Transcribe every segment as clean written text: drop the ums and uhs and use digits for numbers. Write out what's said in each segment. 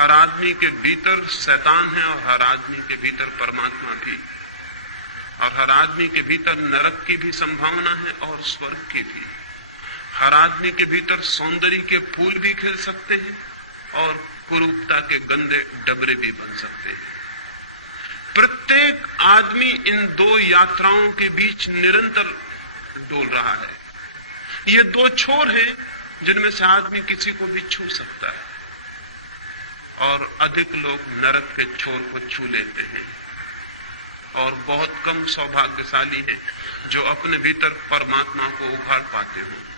हर आदमी के भीतर शैतान है और हर आदमी के भीतर परमात्मा भी, और हर आदमी के भीतर नरक की भी संभावना है और स्वर्ग की भी। हर आदमी के भीतर सौंदर्य के फूल भी खिल सकते हैं और कुरूपता के गंदे डबरे भी बन सकते हैं। प्रत्येक आदमी इन दो यात्राओं के बीच निरंतर डोल रहा है। ये दो छोर हैं जिनमें से आदमी किसी को भी छू सकता है, और अधिक लोग नरक के छोर को छू लेते हैं, और बहुत कम सौभाग्यशाली हैं जो अपने भीतर परमात्मा को उखाड़ पाते हैं।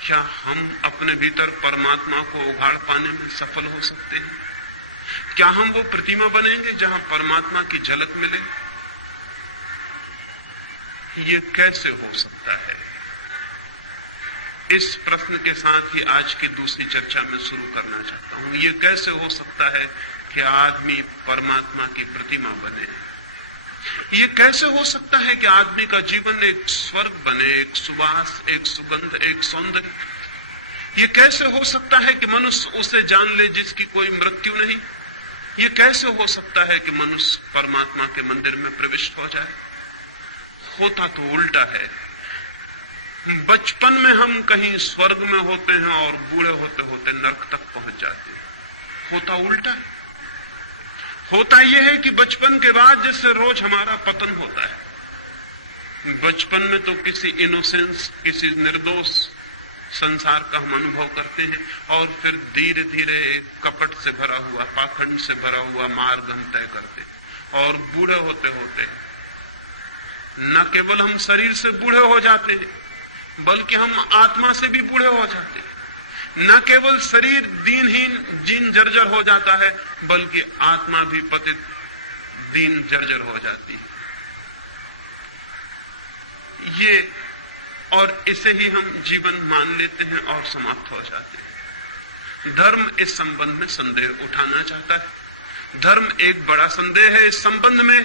क्या हम अपने भीतर परमात्मा को उखाड़ पाने में सफल हो सकते हैं? क्या हम वो प्रतिमा बनेंगे जहां परमात्मा की झलक मिले? ये कैसे हो सकता है? इस प्रश्न के साथ ही आज की दूसरी चर्चा में शुरू करना चाहता हूं। ये कैसे हो सकता है कि आदमी परमात्मा की प्रतिमा बने? ये कैसे हो सकता है कि आदमी का जीवन एक स्वर्ग बने, एक सुवास, एक सुगंध, एक सौंदर्य? ये कैसे हो सकता है कि मनुष्य उसे जान ले जिसकी कोई मृत्यु नहीं? ये कैसे हो सकता है कि मनुष्य परमात्मा के मंदिर में प्रविष्ट हो जाए? होता तो उल्टा है। बचपन में हम कहीं स्वर्ग में होते हैं और बूढ़े होते होते नरक तक पहुंच जाते हैं। होता उल्टा है। होता यह है कि बचपन के बाद जैसे रोज हमारा पतन होता है, बचपन में तो किसी इनोसेंस, किसी निर्दोष संसार का हम अनुभव करते हैं, और फिर धीरे धीरे कपट से भरा हुआ, पाखंड से भरा हुआ मार्ग हम तय करते हैं। और बूढ़े होते होते न केवल हम शरीर से बूढ़े हो जाते हैं, बल्कि हम आत्मा से भी बूढ़े हो जाते हैं। न केवल शरीर दीनहीन, जीन जर्जर हो जाता है, बल्कि आत्मा भी पतित, दीन जर्जर हो जाती है। ये और इसे ही हम जीवन मान लेते हैं और समाप्त हो जाते हैं। धर्म इस संबंध में संदेह उठाना चाहता है। धर्म एक बड़ा संदेह है इस संबंध में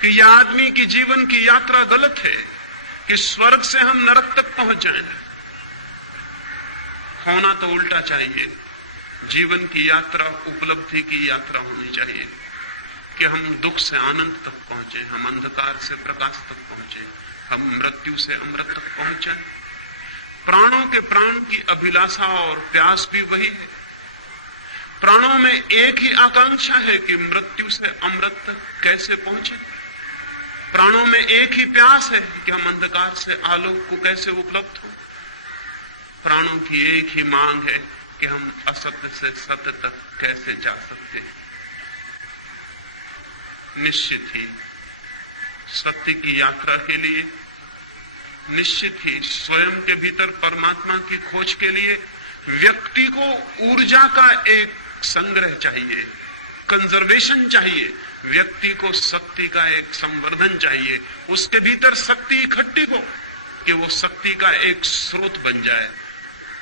कि यह आदमी की जीवन की यात्रा गलत है, कि स्वर्ग से हम नरक तक पहुंच जाएं। होना तो उल्टा चाहिए। जीवन की यात्रा उपलब्धि की यात्रा होनी चाहिए, कि हम दुख से आनंद तक पहुंचे, हम अंधकार से प्रकाश तक पहुंचे, हम मृत्यु से अमृत तक पहुंच जाए। प्राणों के प्राण की अभिलाषा और प्यास भी वही है। प्राणों में एक ही आकांक्षा है कि मृत्यु से अमृत तक कैसे पहुंचे। प्राणों में एक ही प्यास है कि हम अंधकार से आलोक को कैसे उपलब्ध हो। प्राणों की एक ही मांग है कि हम असत्य से सत्य तक कैसे जा सकते हैं। निश्चित ही सत्य की यात्रा के लिए, निश्चित ही स्वयं के भीतर परमात्मा की खोज के लिए व्यक्ति को ऊर्जा का एक संग्रह चाहिए, कंजर्वेशन चाहिए। व्यक्ति को शक्ति का एक संवर्धन चाहिए। उसके भीतर शक्ति इकट्ठी हो कि वो शक्ति का एक स्रोत बन जाए,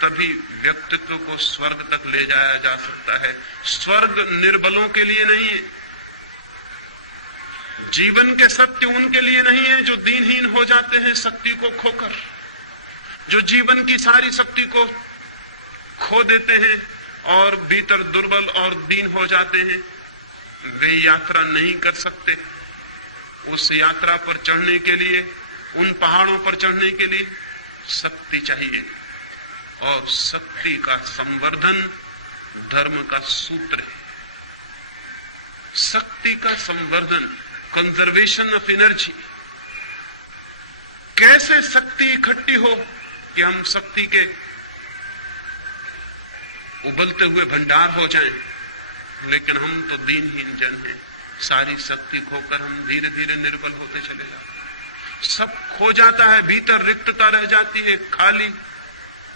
तभी व्यक्तित्व को स्वर्ग तक ले जाया जा सकता है। स्वर्ग निर्बलों के लिए नहीं है। जीवन के सत्य उनके लिए नहीं है जो दीनहीन हो जाते हैं शक्ति को खोकर, जो जीवन की सारी शक्ति को खो देते हैं और भीतर दुर्बल और दीन हो जाते हैं। वे यात्रा नहीं कर सकते। उस यात्रा पर चढ़ने के लिए, उन पहाड़ों पर चढ़ने के लिए शक्ति चाहिए, और शक्ति का संवर्धन धर्म का सूत्र है। शक्ति का संवर्धन, कंजर्वेशन ऑफ एनर्जी। कैसे शक्ति इकट्ठी हो कि हम शक्ति के उबलते हुए भंडार हो जाएं, लेकिन हम तो दीनहीन जन हैं। सारी शक्ति खोकर हम धीरे धीरे निर्बल होते चले जाते। सब खो जाता है, भीतर रिक्तता रह जाती है, खाली,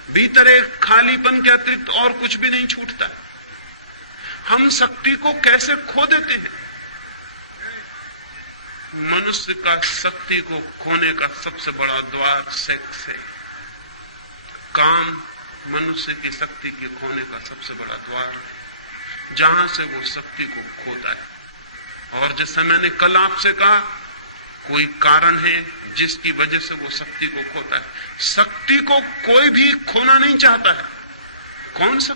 भीतर एक खालीपन के अतिरिक्त और कुछ भी नहीं छूटता। हम शक्ति को कैसे खो देते हैं? मनुष्य का शक्ति को खोने का सबसे बड़ा द्वार सेक्स है। काम मनुष्य की शक्ति के खोने का सबसे बड़ा द्वार है, जहां से वो शक्ति को खोता है। और जैसे मैंने कल आपसे कहा, कोई कारण है जिसकी वजह से वो शक्ति को खोता है। शक्ति को कोई भी खोना नहीं चाहता है। कौन सा